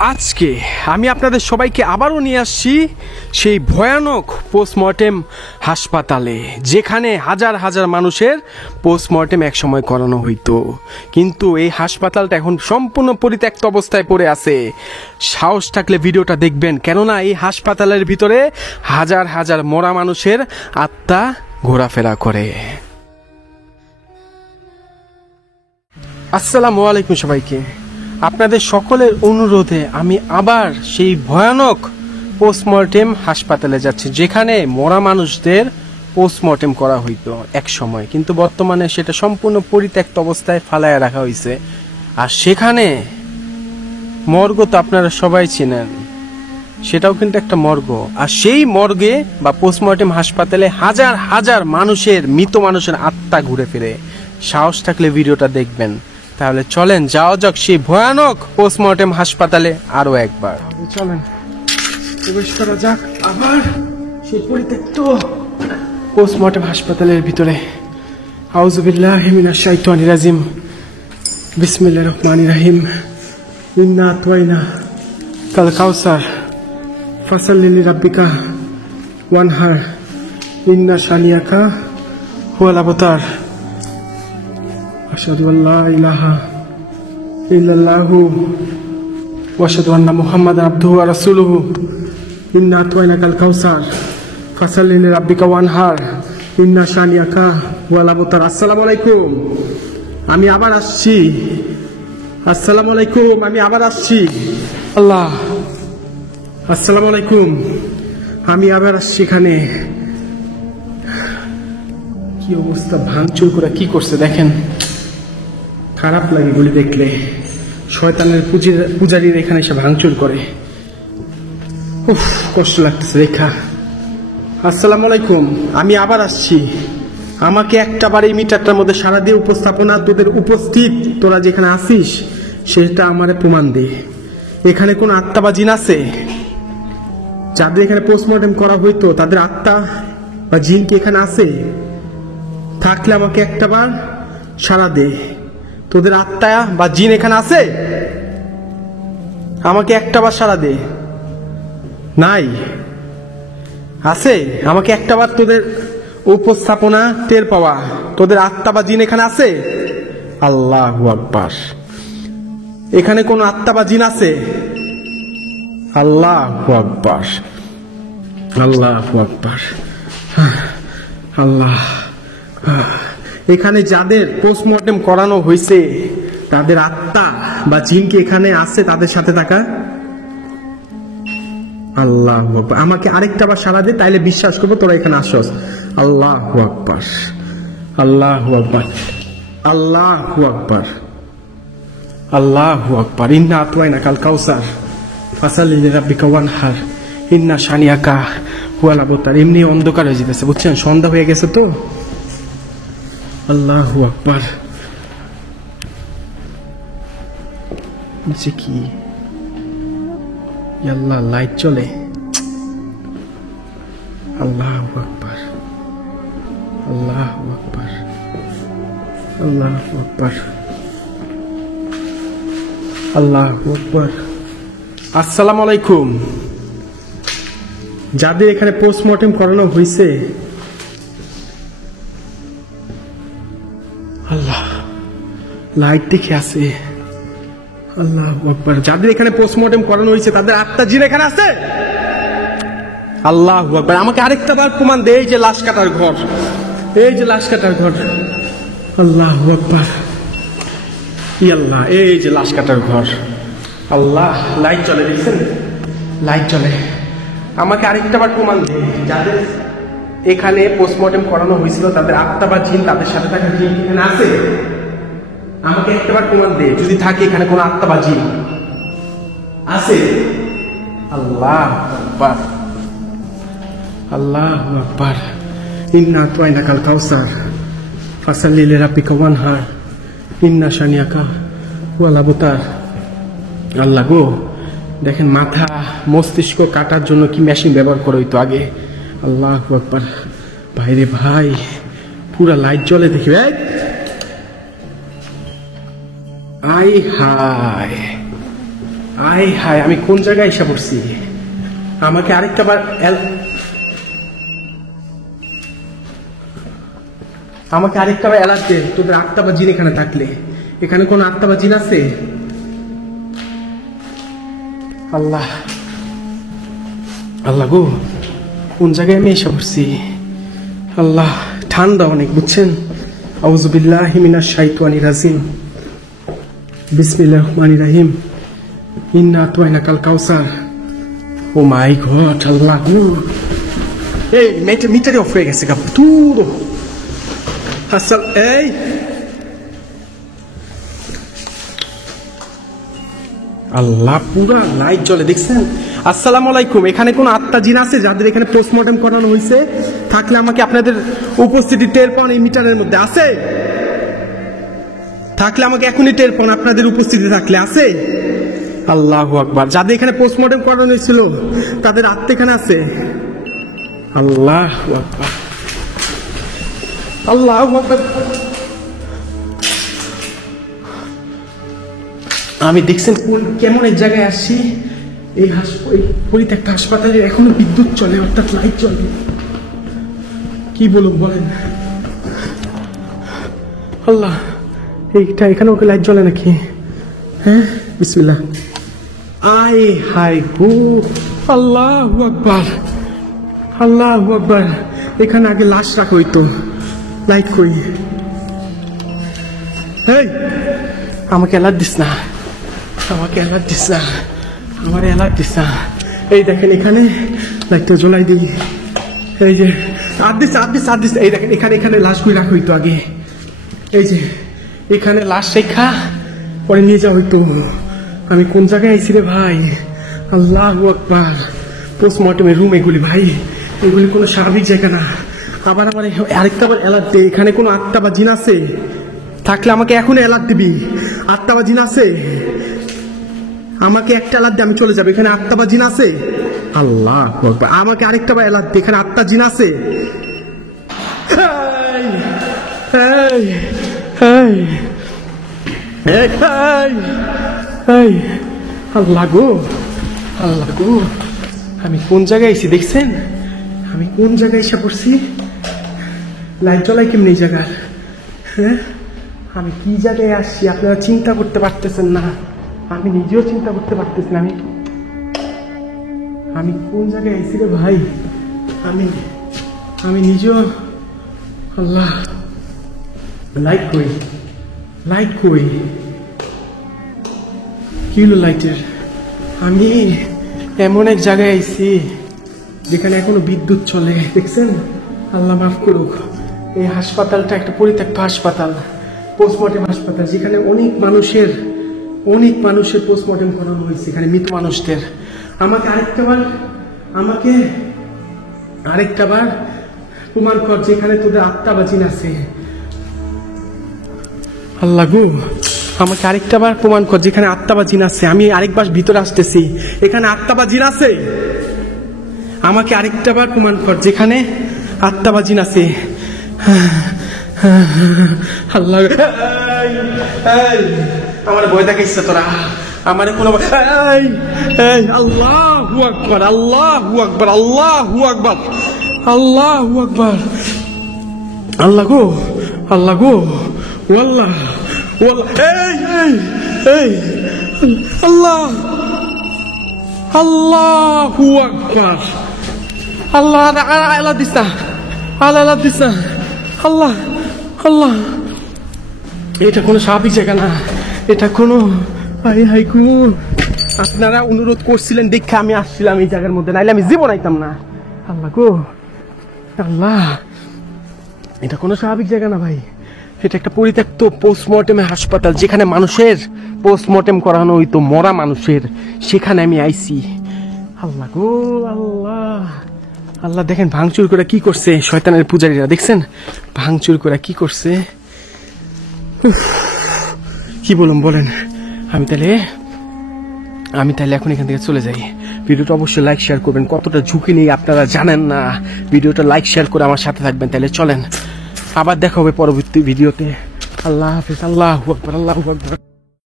আজকে আমি আপনাদের সবাইকে আবারও নিয়ে আসছি সেই ভয়ানক পোস্টমর্টেম হাসপাতালে, যেখানে হাজার হাজার মানুষের পোস্টমর্টেম একসময় করানো হইতো। কিন্তু এই হাসপাতালটা এখন সম্পূর্ণ পরিত্যক্ত অবস্থায় পড়ে আছে। সাহস থাকলে ভিডিওটা দেখবেন, কেননা এই হাসপাতালের ভিতরে হাজার হাজার মরা মানুষের আত্মা ঘোরাফেরা করে। আসসালামু আলাইকুম সবাইকে। আপনাদের সকলের অনুরোধে আমি আবার সেই ভয়ানক পোস্টমর্টেম হাসপাতালে যাচ্ছি, যেখানে মরা মানুষদের পোস্টমর্টেম করা হইতো এক সময়, কিন্তু বর্তমানে সেটা সম্পূর্ণ পরিত্যক্ত অবস্থায় ফালায় রাখা হয়েছে। আর সেখানে মর্গ তো আপনারা সবাই চেনেন, সেটাও কিন্তু একটা মর্গ। আর সেই মর্গে বা পোস্টমর্টেম হাসপাতালে হাজার হাজার মানুষের, মৃত মানুষের আত্মা ঘুরে ফিরে। সাহস থাকলে ভিডিওটা দেখবেন। তাহলে চলেন যাওয়া যাক সেই ভয়ানক পোস্টমর্টেম হাসপাতালে আরো একবার। চলেন প্রবেশ করা যাক আবার সেই পরিত্যক্ত পোস্টমর্টেম হাসপাতালের ভিতরে। আউযু বিল্লাহি মিনাশ শাইতানির রাজিম, বিসমিল্লাহির রহমানির রহিম। ইন্না আতওয়াইনা কাল কাউসার ফাসাল্লি লিরাব্বিকা ওয়ানহার ইন্না শানিয়াকা হুয়াল আবতার। আশহাদু আল্লা ইলাহা ইল্লাল্লাহু ওয়া আশহাদু আন্না মুহাম্মাদান আবদুহু ওয়া রাসূলুহু। ইন্না আতওয়াইনাকাল কাউসার ফাসাল্লি লিরাব্বিকা ওয়ানহার ইন্না শানিয়াকা হুয়াল আবতার। আসসালামু আলাইকুম, আমি আবার আসছি। আসসালামু আলাইকুম, আমি আবার আসছি। আল্লাহ, আসসালামু আলাইকুম, আমি আবার আসছি। এখানে কি অবস্থা, ভাঙচুর করে কি করছে দেখেন, খারাপ লাগে এগুলি দেখলে। শয়তানের পূজারীর এখানে এসে ভাঙচুর করে, উফ, কষ্ট লাগতেছে দেখা। আসসালামু আলাইকুম, আমি আবার আসছি। আমাকে একটা বার এই মিটারটার মধ্যে সারা দিয়ে উপস্থাপনা, তোদের উপস্থিত তোরা যেখানে আসিস সেটা আমারে প্রমাণ দে। এখানে কোন আত্মা বা জিন আছে? যাদের এখানে পোস্টমর্টেম করা হইতো তাদের আত্মা বা জিন কি এখানে আছে? থাকলে আমাকে একটা বার সারা দে। তোদের আত্মা বা জিন এখানে আছে? আমাকে একটা বার সারা দে। নাই? আছে? আমাকে একটা বার তোদের উপস্থাপনা টের পাওয়া, তোদের আত্মা বা জিন এখানে আছে? আল্লাহু আকবার। এখানে কোন আত্মা বা জিন আছে? আল্লাহু আকবার, আল্লাহু আকবার, আল্লাহ। এখানে যাদের পোস্টমর্টেম করানো হয়েছে তাদের আত্মা বা জিন কি এখানে আছে? তাদের সাথে থাকা? আল্লাহু আকবার। আমাকে আরেকটা বার সারা দে, তাইলে বিশ্বাস করবো তোরা এখানে আসস। আল্লাহু আকবার, আল্লাহু আকবার, আল্লাহু আকবার, আল্লাহু আকবার। ইন্না আতওয়াইনাকাল কাউসার ফাসাল্লি লিরাব্বিকা ওয়ানহার ইন্না শানিয়াকা হুয়াল আবতার। এমনি অন্ধকার হয়ে যেতেছে, বুঝছেন, সন্ধ্যা হয়ে গেছে তো। আল্লাহু আকবার। নিচে কি আল্লাহ, লাইট চলে? আল্লাহু আকবার, আল্লাহু আকবার, আল্লাহু আকবার, আল্লাহু আকবার। আসসালামু আলাইকুম। যাদের এখানে পোস্টমর্টেম করানো হয়েছে, আল্লাহ, লাইট দেখে আছে। আল্লাহু আকবার। যাদের এখানে পোস্টমর্টেম করানো হয়েছে তাদের আত্মা জিন এখানে আছে? আল্লাহু আকবার। আমাকে আরেকটা বার প্রমাণ দে। এই যে লাশ কাটার ঘর, এই যে লাশ কাটার ঘর। আল্লাহু আকবার, আল্লাহ, এই যে লাশ কাটার ঘর। আল্লাহ, লাইট চলে, দেখছেন, লাইট চলে। আমাকে আরেকটা বার প্রমাণ দে, যাদের এখানে পোস্টমর্টেম করানো হয়েছিল তাদের আত্মা বা জিন, তাদের সাথে থাকা জিন এখানে আছে? আমাকে একটাবার প্রমাণ দে, যদি থাকে এখানে কোন আত্মা বা জিন আছে। আল্লাহু আকবার, আল্লাহু আকবার। ইন্না আতওয়াইনাকাল কাউসার ফাসাল্লি লিরাব্বিকা ওয়ানহার ইন্না শানিয়াকা হুয়াল আবতার। আল্লাহ গো, দেখেন মাথা মস্তিষ্ক কাটার জন্য কি মেশিন ব্যবহার করা হইতো আগে। আল্লাহু আকবার। ভাইরে ভাই, পুরা লাইট জ্বলে দেখি। আই হায়, আয় হায়, আমি কোন জায়গায় এসে পড়ছি? আমাকে আরেকটা বার অ্যালার্ট দে, তোদের আত্মা বা জিন এখানে থাকলে। এখানে কোন আত্মা বা জিন আছে? আল্লাহ আল্লাহ গো, কোন জায়গায় আমি এসে পড়ছি? আল্লাহ, ঠান্ডা অনেক, বুঝছেন? আউযু বিল্লাহি মিনাশ শাইতানির রাজিম। বিসমিল্লাহির রহমানির রহিম। ইন্না আতাইনাকাল কাউসার। ও মাই গড, আল্লাহ গো, এই মিটারে অফ হয়ে গেছে গা তুই। আসল এই আল্লাহ, পুরা লাইট জ্বলে, দেখছেন? আসসালামু আলাইকুম। এখানে কোন আত্মা জিন আছে যাদের এখানে পোস্টমর্টম করানো হয়েছে? থাকলে আমাকে আপনাদের উপস্থিতি টের পান এই মিটারের মধ্যে আছে? থাকলে আমাকে এখনই টের পান, আপনাদের উপস্থিতি থাকলে আছে? আল্লাহু আকবার। যাদের এখানে পোস্টমর্টম করানো হয়েছিল তাদের আত্মা এখানে আছে? আল্লাহু আকবার, আল্লাহু আকবার। আমি দেখছেন কেমন এক জায়গায় আসছি? এই পরিত্যক্ত হাসপাতালে এখনো বিদ্যুৎ চলে, অর্থাৎ লাইট চলে। কি বলুন বলেন? আল্লাহ, এইটা এখানে ওকে লাইট জ্বলে নাকি? হ্যাঁ, বিসমিল্লাহ। আয় হায় গো, আল্লাহু আকবার, আল্লাহু আকবার। এখানে আগে লাশ রাখা হইতো, লাইট কই? এই, আমাকে অ্যালার্ট দিস না, আমাকে অ্যালার্ট দিস না, আমার অ্যালার্ট দিস না। এই দেখেন এখানে লাইটটা জ্বলাই দিই। এই যে আর দিস। এই দেখেন এখানে লাশ গুই রাখা হইতো আগে। এই যে এখানে লাশ রেখা পরে নিয়ে যাওয়া হইতো। আমি কোন জায়গায় আইছি রে ভাই? আল্লাহু আকবার। পোস্টমর্টমের রুম এগুলি ভাই, এগুলি কোনো স্বাভাবিক জায়গা না। আবার আরেকটা অ্যালার্ট দে। এখানে কোনো আত্মা বা জিন আছে? থাকলে আমাকে এখন অ্যালার্ট দিবি। আত্মা বা জিন আছে? আমাকে একটা অ্যালার্ট দে, আমি চলে যাবো। এখানে আত্মা বা জিন আছে? আল্লাহ আকবার। আমাকে আরেকটা অ্যালার্ট দে, এখানে আত্মা জিন আছে? আল্লাহ গো, আল্লাহ গো, আমি কোন জায়গায় এসেছি দেখছেন? আমি কোন জায়গায় এসে পড়ছি? লাইট জ্বলাই কেমনি এই জায়গার? হ্যাঁ, আমি কি জায়গায় আসছি আপনারা চিন্তা করতে পারতেছেন না। আমি নিজেও চিন্তা করতে পারতেছি না। আমি কোন জায়গায় এসেছি রে ভাই? আমি নিজেও। আল্লাহ, লাইট কই? লাইট কই? কি হলো লাইটের? আমি এমন এক জায়গায় আইছি যেখানে এখনো বিদ্যুৎ চলে, দেখছেন? আল্লাহ মাফ করুক। এই হাসপাতালটা একটা পরিত্যক্ত হাসপাতাল, পোস্টমর্টম হাসপাতাল, যেখানে অনেক মানুষের পোস্টমর্টম করানো হয়েছে, এখানে মৃত মানুষদের। আমাকে আরেকটা বার প্রমাণ কর যেখানে তোদের আত্মা বা জিন আছে। আল্লাহ গো, আমাকে আরেকটা বার প্রমাণ কর যেখানে আত্মা বা জিন আছে। আমি আরেকবার ভিতরে আসতেছি, এখানে আত্মা বা জিন আছে? আমাকে আরেকটা বার প্রমাণ কর যেখানে আত্মা বা জিন আছে। আল্লাহ, আমার ভয় দেখাইছে তোরা, আমার কোনো। আল্লাহু আকবার, আল্লাহু আকবার, আল্লাহু আকবার, আল্লাহু আকবার। আল্লাহ গো, আল্লাহ গো, ওয়াল্লাহ, আল্লাহ, আল্লাহু আকবার। আল্লাহ, আল্লাহ দিস না, আল্লাহ দিস না। আল্লাহ, আল্লাহ, এটা কোনো স্বাভাবিক জায়গা না, এটা কোনো। আপনারা অনুরোধ করছিলেন দেখে আমি আসছিলাম এই জায়গার মধ্যে, নাইলে আমি জীবন আইতাম না। আল্লাহ গো, আল্লাহ, এটা কোনো স্বাভাবিক জায়গা না ভাই। এটা একটা পরিত্যক্ত পোস্টমর্টেমের হাসপাতাল, যেখানে মানুষের পোস্টমর্টেম করানো হইতো, মরা মানুষের। সেখানে আমি আইছি। আল্লাহ গো, আল্লাহ, আল্লাহ। দেখেন ভাঙচুর করে কি করছে শয়তানের পূজারীরা, দেখছেন? ভাঙচুর করে কি করছে। কি বলুন বলেন? আমি তাহলে এখন এখান থেকে চলে যাই। ভিডিওটা অবশ্যই লাইক শেয়ার করবেন। কতটা ঝুঁকি নেই আপনারা জানেন না। ভিডিওটা লাইক শেয়ার করে আমার সাথে থাকবেন। তাহলে চলেন, আবার দেখা হবে পরবর্তী ভিডিওতে। আল্লাহ হাফেজ। আল্লাহু আকবার, আল্লাহু আকবার।